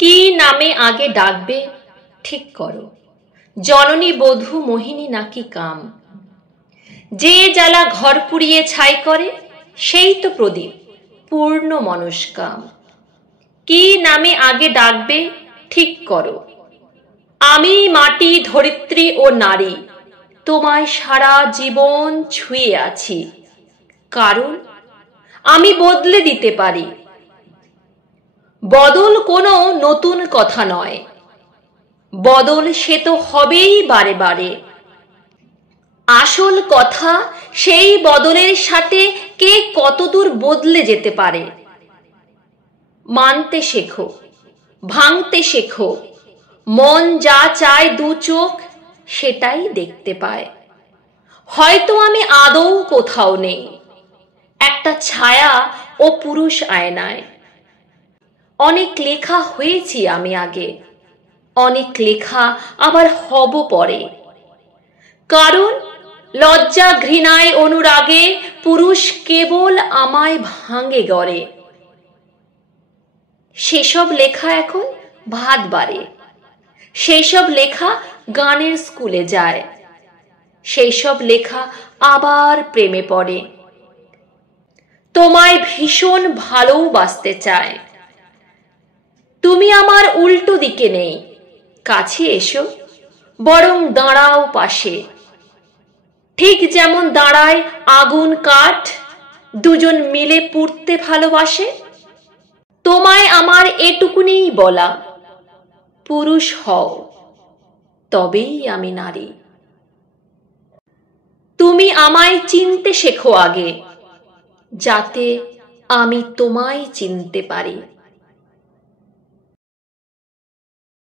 কি নামে আগে ডাকবে ঠিক করো, জননী বধূ মোহিনী নাকি কাম। যে জ্বালা ঘর পুড়িয়ে ছাই করে, সেই তো প্রদীপ পূর্ণ মনস্কাম। কি নামে আগে ডাকবে ঠিক করো। আমি মাটি, ধরিত্রী ও নারী, তোমায় সারা জীবন ছুঁয়ে আছি, কারণ আমি বদলে দিতে পারি। বদল কোনো নতুন কথা নয়, বদল সে তো হবেই বারে বারে। আসল কথা সেই বদলের সাথে কে কতদূর বদলে যেতে পারে। মানতে শেখো, ভাঙতে শেখো, মন যা চায় দু চোখ সেটাই দেখতে পায়। হয়তো আমি আদৌ কোথাও নেই, একটা ছায়া ও পুরুষ আয়নায়। অনেক লেখা হয়েছি আমি আগে, অনেক লেখা আবার হব পরে। কারণ লজ্জা, ঘৃণায়, অনুরাগে পুরুষ কেবল আমায় ভাঙে গড়ে। সেসব লেখা এখন ভাত বাড়ে, সেই সব লেখা গানের স্কুলে যায়, সেই সব লেখা আবার প্রেমে পড়ে। তোমায় ভীষণ ভালোবাসতে চায়, তুমি আমার উল্টো দিকে নেই, কাছে এসো, বরং দাঁড়াও পাশে। ঠিক যেমন দাঁড়ায় আগুন কাঠ, দুজন মিলে পুড়তে ভালোবাসে। তোমায় আমার এটুকুনিই বলা, পুরুষ হও, তবেই আমি নারী। তুমি আমায় চিনতে শেখো আগে, যাতে আমি তোমায় চিনতে পারি।